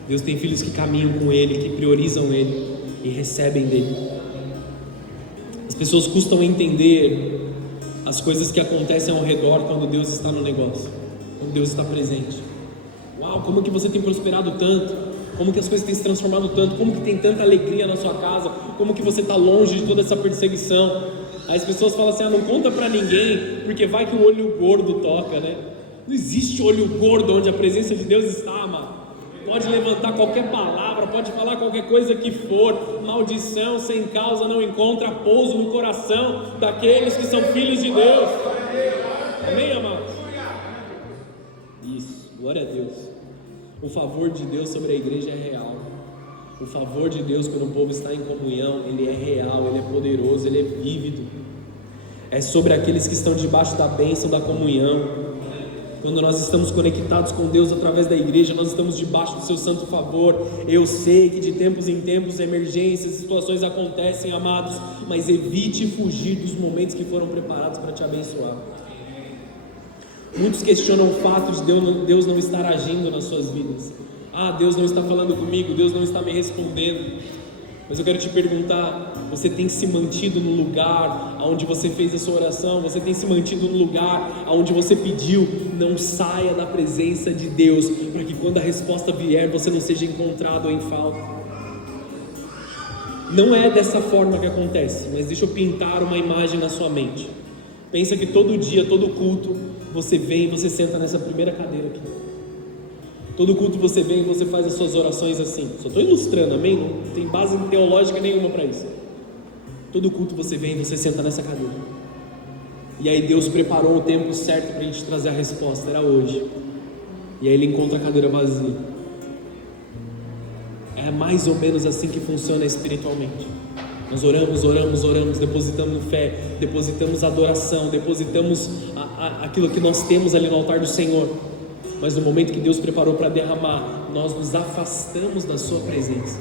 Deus tem filhos que caminham com Ele, que priorizam Ele e recebem dEle. As pessoas custam entender as coisas que acontecem ao redor quando Deus está no negócio, quando Deus está presente. Uau, como que você tem prosperado tanto? Como que as coisas têm se transformado tanto? Como que tem tanta alegria na sua casa? Como que você está longe de toda essa perseguição? Aí as pessoas falam assim, não conta pra ninguém, porque vai que o olho gordo toca, né? Não existe olho gordo onde a presença de Deus está, amado. Pode levantar qualquer palavra, pode falar qualquer coisa que for, maldição sem causa não encontra pouso no coração daqueles que são filhos de Deus. Amém, amados? Isso, glória a Deus. O favor de Deus sobre a igreja é real. O favor de Deus quando o povo está em comunhão, ele é real, ele é poderoso, ele é vívido. É sobre aqueles que estão debaixo da bênção da comunhão. Quando nós estamos conectados com Deus através da igreja, nós estamos debaixo do seu santo favor. Eu sei que de tempos em tempos emergências, situações acontecem, amados, mas evite fugir dos momentos que foram preparados para te abençoar. Muitos questionam o fato de Deus não estar agindo nas suas vidas. Ah, Deus não está falando comigo, Deus não está me respondendo. Mas eu quero te perguntar, você tem se mantido no lugar onde você fez a sua oração? Você tem se mantido no lugar onde você pediu? Não saia da presença de Deus, para que quando a resposta vier, você não seja encontrado em falta. Não é dessa forma que acontece, mas deixa eu pintar uma imagem na sua mente. Pensa que todo dia, todo culto, você vem e você senta nessa primeira cadeira aqui. Todo culto você vem e você faz as suas orações assim. Só estou ilustrando, amém? Não tem base teológica nenhuma para isso. Todo culto você vem e você senta nessa cadeira. E aí Deus preparou o tempo certo para a gente trazer a resposta, era hoje. E aí Ele encontra a cadeira vazia. É mais ou menos assim que funciona espiritualmente. Nós oramos, depositamos fé, depositamos adoração, depositamos aquilo que nós temos ali no altar do Senhor. Mas no momento que Deus preparou para derramar, nós nos afastamos da sua presença.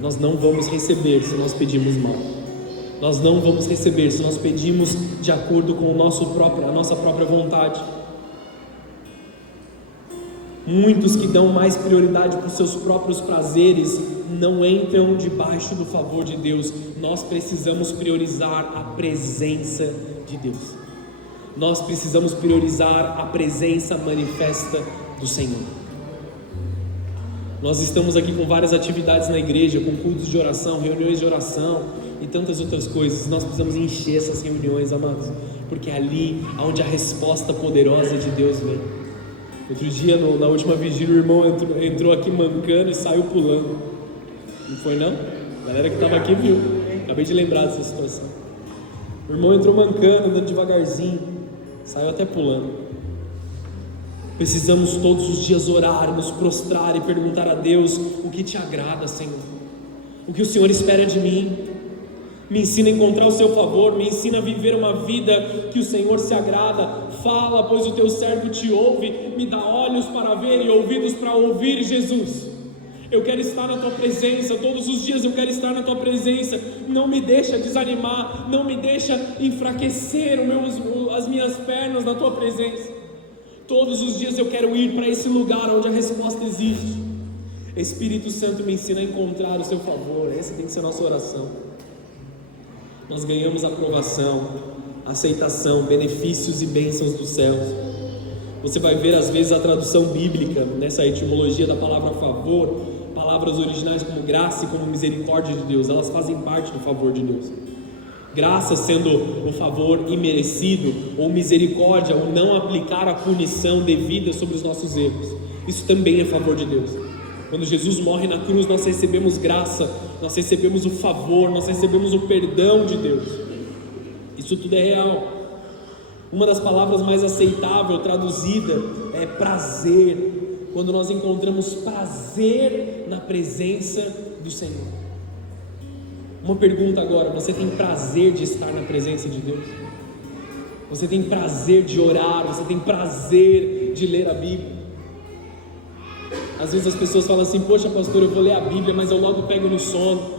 Nós não vamos receber se nós pedimos mal. Nós não vamos receber se nós pedimos de acordo com a nossa própria vontade. Muitos que dão mais prioridade para os seus próprios prazeres não entram debaixo do favor de Deus. Nós precisamos priorizar a presença de Deus. Nós precisamos priorizar a presença manifesta do Senhor. Nós estamos aqui com várias atividades na igreja, com cultos de oração, reuniões de oração e tantas outras coisas. Nós precisamos encher essas reuniões, amados, porque é ali onde a resposta poderosa de Deus vem. Outro dia, na última vigília, o irmão entrou aqui mancando e saiu pulando. Não foi não? A galera que estava aqui viu. Acabei de lembrar dessa situação. O irmão entrou mancando, andando devagarzinho, saiu até pulando. Precisamos todos os dias orar, nos prostrar e perguntar a Deus: o que te agrada, Senhor? O que o Senhor espera de mim? Me ensina a encontrar o seu favor, me ensina a viver uma vida que o Senhor se agrada. Fala, pois o teu servo te ouve. Me dá olhos para ver e ouvidos para ouvir, Jesus. Eu quero estar na tua presença, todos os dias eu quero estar na tua presença. Não me deixa desanimar, não me deixa enfraquecer as minhas pernas na tua presença. Todos os dias eu quero ir para esse lugar onde a resposta existe. Espírito Santo, me ensina a encontrar o seu favor. Essa tem que ser a nossa oração. Nós ganhamos aprovação, aceitação, benefícios e bênçãos dos céus. Você vai ver às vezes a tradução bíblica nessa etimologia da palavra favor. Palavras originais como graça e como misericórdia de Deus, elas fazem parte do favor de Deus. Graça sendo o favor imerecido, ou misericórdia, o não aplicar a punição devida sobre os nossos erros. Isso também é favor de Deus. Quando Jesus morre na cruz, nós recebemos graça, nós recebemos o favor, nós recebemos o perdão de Deus. Isso tudo é real. Uma das palavras mais aceitáveis traduzida é prazer, quando nós encontramos prazer na presença do Senhor. Uma pergunta agora: você tem prazer de estar na presença de Deus? Você tem prazer de orar? Você tem prazer de ler a Bíblia? Às vezes as pessoas falam assim: poxa pastor, eu vou ler a Bíblia, mas eu logo pego no sono.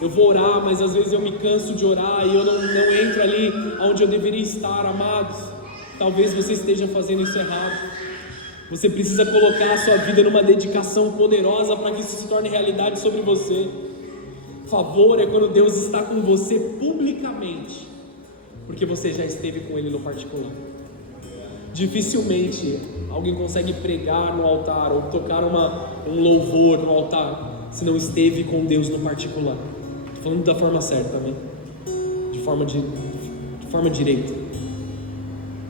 Eu vou orar, mas às vezes eu me canso de orar e eu não entro ali onde eu deveria estar. Amados, talvez você esteja fazendo isso errado. Você precisa colocar a sua vida numa dedicação poderosa para que isso se torne realidade sobre você. Favor é quando Deus está com você publicamente, porque você já esteve com Ele no particular. Dificilmente alguém consegue pregar no altar ou tocar um louvor no altar se não esteve com Deus no particular. Estou falando da forma certa, amém? De forma direita.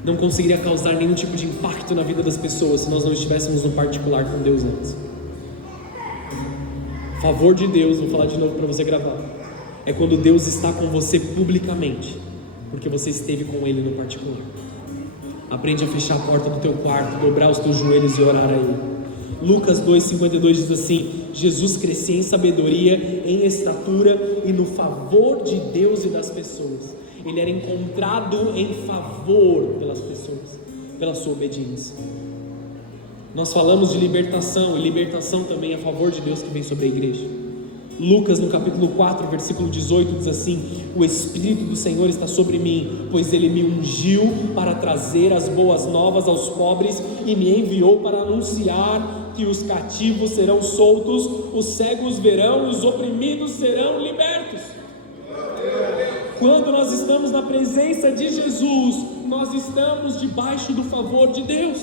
Não conseguiria causar nenhum tipo de impacto na vida das pessoas se nós não estivéssemos no particular com Deus antes. Favor de Deus, vou falar de novo para você gravar, é quando Deus está com você publicamente, porque você esteve com Ele no particular. Aprende a fechar a porta do teu quarto, dobrar os teus joelhos e orar a Ele. Lucas 2,52 diz assim: Jesus crescia em sabedoria, em estatura e no favor de Deus e das pessoas. Ele era encontrado em favor pelas pessoas, pela sua obediência. Nós falamos de libertação, e libertação também é a favor de Deus que vem sobre a igreja. Lucas no capítulo 4, versículo 18 diz assim: o Espírito do Senhor está sobre mim, pois Ele me ungiu para trazer as boas novas aos pobres e me enviou para anunciar que os cativos serão soltos, os cegos verão e os oprimidos serão libertos. Quando nós estamos na presença de Jesus, nós estamos debaixo do favor de Deus.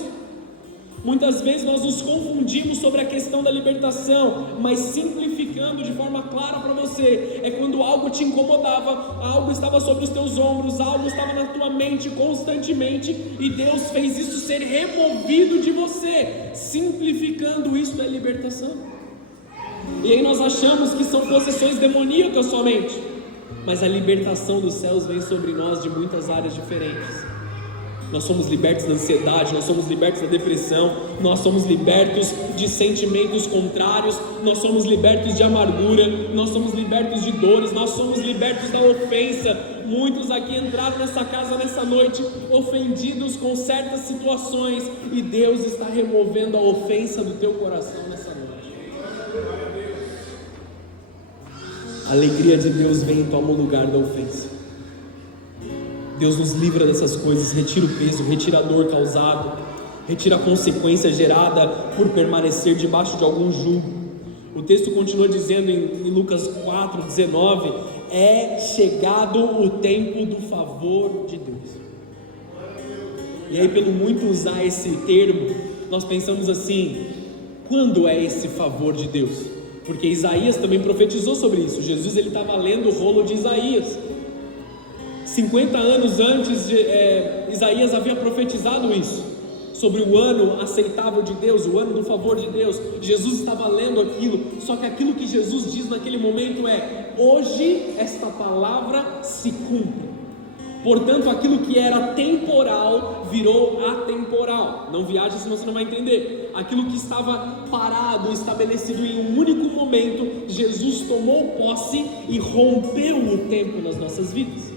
Muitas vezes nós nos confundimos sobre a questão da libertação, mas simplificando de forma clara para você, é quando algo te incomodava, algo estava sobre os teus ombros, algo estava na tua mente constantemente, e Deus fez isso ser removido de você. Simplificando, isso é libertação. E aí nós achamos que são possessões demoníacas somente, mas a libertação dos céus vem sobre nós de muitas áreas diferentes. Nós somos libertos da ansiedade, nós somos libertos da depressão, nós somos libertos de sentimentos contrários, nós somos libertos de amargura, nós somos libertos de dores, nós somos libertos da ofensa. Muitos aqui entraram nessa casa nessa noite ofendidos com certas situações, e Deus está removendo a ofensa do teu coração nessa noite. A alegria de Deus vem e toma o lugar da ofensa. Deus nos livra dessas coisas, retira o peso, retira a dor causada, retira a consequência gerada por permanecer debaixo de algum jugo. O texto continua dizendo em Lucas 4,19: é chegado o tempo do favor de Deus. E aí, pelo muito usar esse termo, nós pensamos assim: quando é esse favor de Deus? Porque Isaías também profetizou sobre isso. Jesus estava lendo o rolo de Isaías. 50 anos antes, Isaías havia profetizado isso, sobre o ano aceitável de Deus, o ano do favor de Deus. Jesus estava lendo aquilo, só que aquilo que Jesus diz naquele momento é: hoje esta palavra se cumpre. Portanto, aquilo que era temporal virou atemporal. Não viaje, senão você não vai entender. Aquilo que estava parado, estabelecido em um único momento, Jesus tomou posse e rompeu o tempo nas nossas vidas.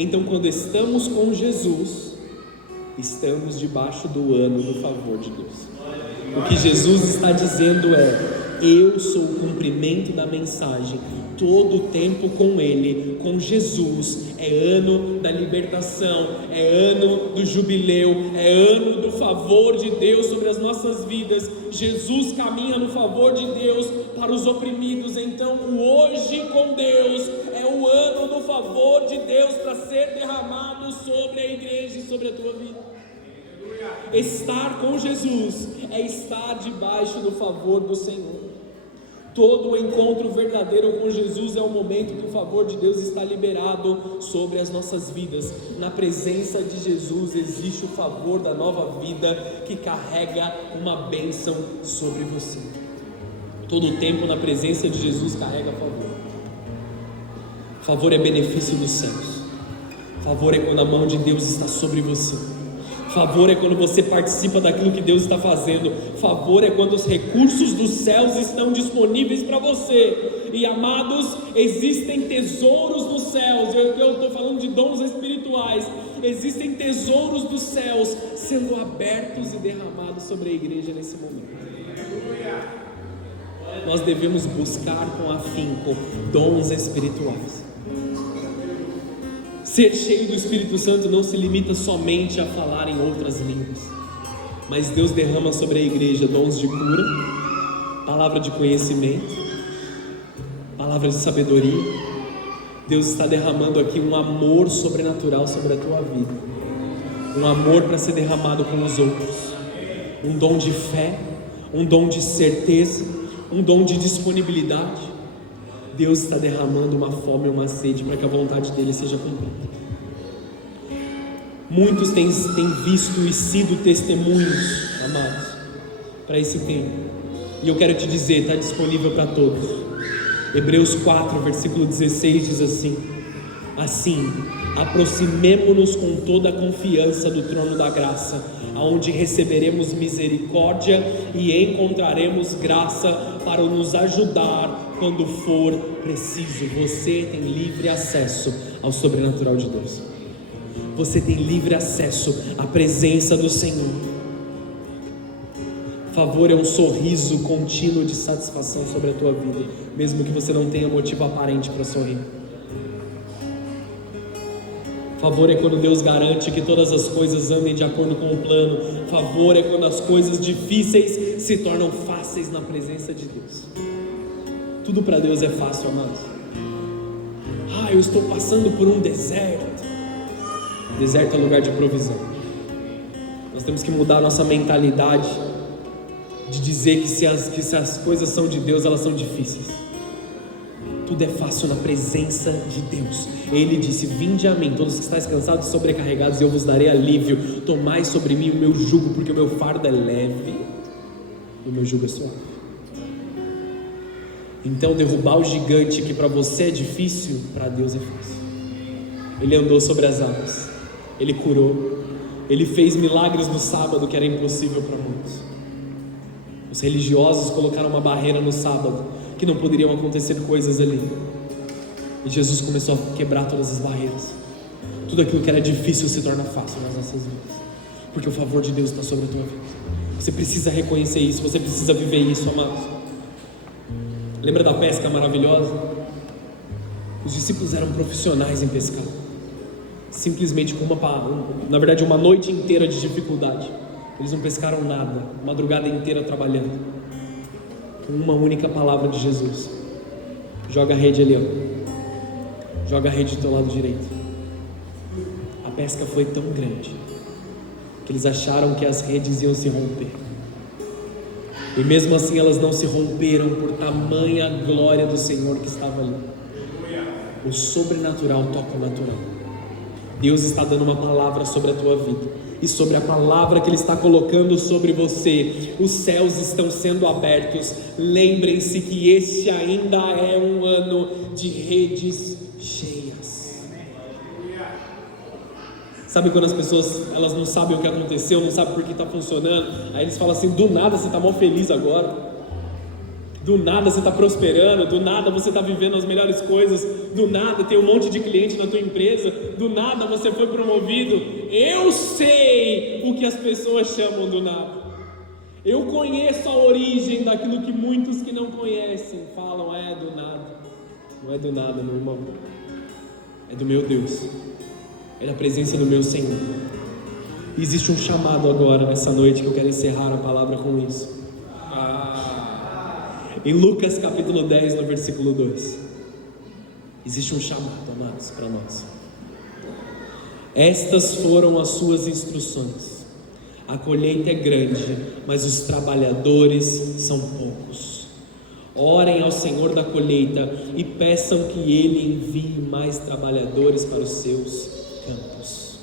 Então, quando estamos com Jesus, estamos debaixo do ano do favor de Deus. O que Jesus está dizendo é: eu sou o cumprimento da mensagem. Todo o tempo com Ele, com Jesus, é ano da libertação, é ano do jubileu, é ano do favor de Deus sobre as nossas vidas. Jesus caminha no favor de Deus para os oprimidos. Então, o hoje com Deus é o ano do favor de Deus para ser derramado sobre a igreja e sobre a tua vida. Estar com Jesus é estar debaixo do favor do Senhor. Todo o encontro verdadeiro com Jesus é o momento que o favor de Deus está liberado sobre as nossas vidas. Na presença de Jesus existe o favor da nova vida que carrega uma bênção sobre você. Todo o tempo na presença de Jesus carrega favor. Favor é benefício dos céus. Favor é quando a mão de Deus está sobre você. Favor é quando você participa daquilo que Deus está fazendo. Favor é quando os recursos dos céus estão disponíveis para você. E amados, existem tesouros dos céus. Eu estou falando de dons espirituais. Existem tesouros dos céus sendo abertos e derramados sobre a igreja nesse momento. Nós devemos buscar com afinco dons espirituais. Ser cheio do Espírito Santo não se limita somente a falar em outras línguas, mas Deus derrama sobre a igreja dons de cura, palavra de conhecimento, palavra de sabedoria. Deus está derramando aqui um amor sobrenatural sobre a tua vida, um amor para ser derramado com os outros, um dom de fé, um dom de certeza, um dom de disponibilidade. Deus está derramando uma fome e uma sede para que a vontade dele seja cumprida. Muitos têm visto e sido testemunhos, amados, para esse tempo. E eu quero te dizer, está disponível para todos. Hebreus 4, versículo 16 diz assim: assim, aproximemo-nos com toda a confiança do trono da graça, aonde receberemos misericórdia e encontraremos graça para nos ajudar quando for preciso. Você tem livre acesso ao sobrenatural de Deus. Você tem livre acesso à presença do Senhor. Favor é um sorriso contínuo de satisfação sobre a tua vida, mesmo que você não tenha motivo aparente para sorrir. Favor é quando Deus garante que todas as coisas andem de acordo com o plano. Favor é quando as coisas difíceis se tornam fáceis na presença de Deus. Tudo para Deus é fácil, amados. Eu estou passando por um deserto. Deserto é lugar de provisão. Nós temos que mudar nossa mentalidade de dizer que se as coisas são de Deus, elas são difíceis. Tudo é fácil na presença de Deus. Ele disse: vinde a mim, todos que estáis cansados e sobrecarregados, e eu vos darei alívio. Tomai sobre mim o meu jugo, porque o meu fardo é leve e o meu jugo é suave. Então derrubar o gigante que para você é difícil, para Deus é fácil. Ele andou sobre as águas, ele curou, ele fez milagres no sábado que era impossível para muitos. Os religiosos colocaram uma barreira no sábado, que não poderiam acontecer coisas ali. E Jesus começou a quebrar todas as barreiras. Tudo aquilo que era difícil se torna fácil nas nossas vidas, porque o favor de Deus está sobre a tua vida. Você precisa reconhecer isso, você precisa viver isso, amados. Lembra da pesca maravilhosa? Os discípulos eram profissionais em pescar. Simplesmente com uma noite inteira de dificuldade, eles não pescaram nada, madrugada inteira trabalhando, com uma única palavra de Jesus: joga a rede ali, ó. Joga a rede do teu lado direito. A pesca foi tão grande que eles acharam que as redes iam se romper, e mesmo assim elas não se romperam, por tamanha glória do Senhor que estava ali. O sobrenatural toca o natural. Deus está dando uma palavra sobre a tua vida, e sobre a palavra que Ele está colocando sobre você, os céus estão sendo abertos. Lembrem-se que este ainda é um ano de redes cheias. Sabe quando as pessoas, elas não sabem o que aconteceu, não sabem por que está funcionando, aí eles falam assim: do nada você está mal feliz agora, do nada você está prosperando, do nada você está vivendo as melhores coisas, do nada tem um monte de cliente na tua empresa, do nada você foi promovido. Eu sei o que as pessoas chamam do nada. Eu conheço a origem daquilo que muitos que não conhecem falam: é do nada. Não é do nada, meu irmão. É do meu Deus. É da presença do meu Senhor. E existe um chamado agora, nessa noite, que eu quero encerrar a palavra com isso. Em Lucas capítulo 10, no versículo 2, existe um chamado, amados, para nós. Estas foram as suas instruções: a colheita é grande, mas os trabalhadores são poucos. Orem ao Senhor da colheita e peçam que Ele envie mais trabalhadores para os seus campos.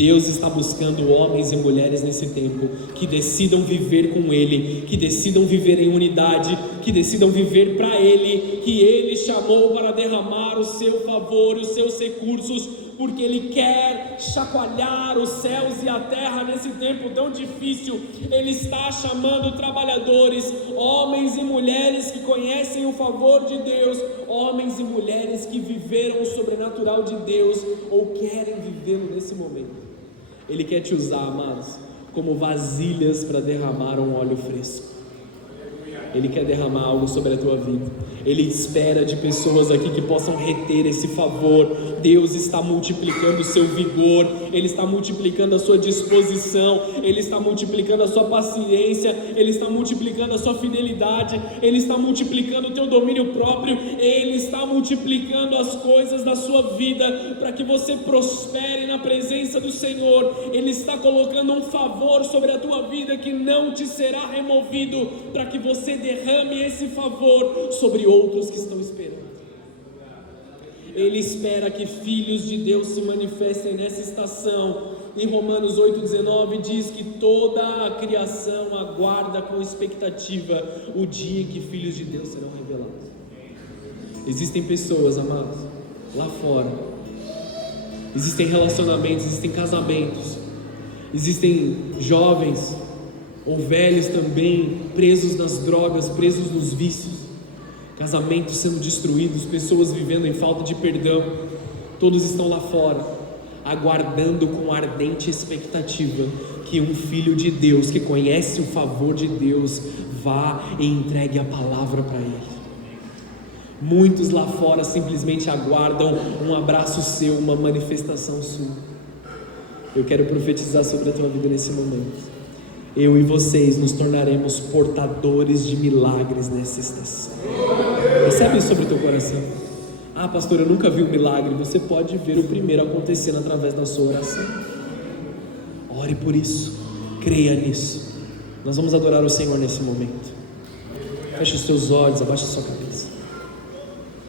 Deus está buscando homens e mulheres nesse tempo que decidam viver com Ele, que decidam viver em unidade, que decidam viver para Ele, que Ele chamou para derramar o seu favor, os seus recursos, porque Ele quer chacoalhar os céus e a terra nesse tempo tão difícil. Ele está chamando trabalhadores, homens e mulheres que conhecem o favor de Deus, homens e mulheres que viveram o sobrenatural de Deus ou querem vivê-lo nesse momento. Ele quer te usar, amados, como vasilhas para derramar um óleo fresco. Ele quer derramar algo sobre a tua vida. Ele espera de pessoas aqui que possam reter esse favor. Deus está multiplicando o seu vigor, Ele está multiplicando a sua disposição, Ele está multiplicando a sua paciência, Ele está multiplicando a sua fidelidade, Ele está multiplicando o teu domínio próprio, Ele está multiplicando as coisas da sua vida para que você prospere na presença do Senhor. Ele está colocando um favor sobre a tua vida que não te será removido, para que você derrame esse favor sobre outros que estão esperando. Ele espera que filhos de Deus se manifestem nessa estação. Em Romanos 8,19 diz que toda a criação aguarda com expectativa o dia em que filhos de Deus serão revelados. Existem pessoas, amados, lá fora, existem relacionamentos, existem casamentos, existem jovens ou velhos também presos nas drogas, presos nos vícios, casamentos sendo destruídos, pessoas vivendo em falta de perdão. Todos estão lá fora, aguardando com ardente expectativa que um filho de Deus, que conhece o favor de Deus, vá e entregue a palavra para ele. Muitos lá fora simplesmente aguardam um abraço seu, uma manifestação sua. Eu quero profetizar sobre a tua vida nesse momento. Eu e vocês nos tornaremos portadores de milagres nessa estação. Recebe isso sobre o teu coração. Ah, pastor, eu nunca vi um milagre. Você pode ver o primeiro acontecendo através da sua oração. Ore por isso, creia nisso. Nós vamos adorar o Senhor nesse momento. Feche os teus olhos, abaixe a sua cabeça.